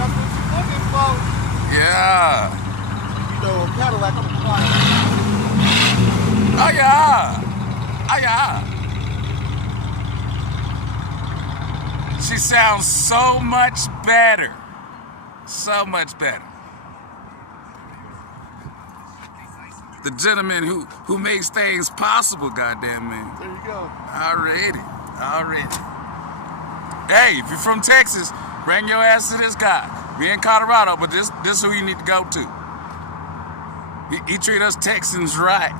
That's what you looking for. Yeah. You know, a Cadillac on the clock. Oh yeah. Oh yeah. She sounds so much better. So much better. The gentleman who makes things possible, goddamn man. There you go. Already. Hey, if you're from Texas, bring your ass to this guy. We in Colorado, but this who you need to go to. He treat us Texans right.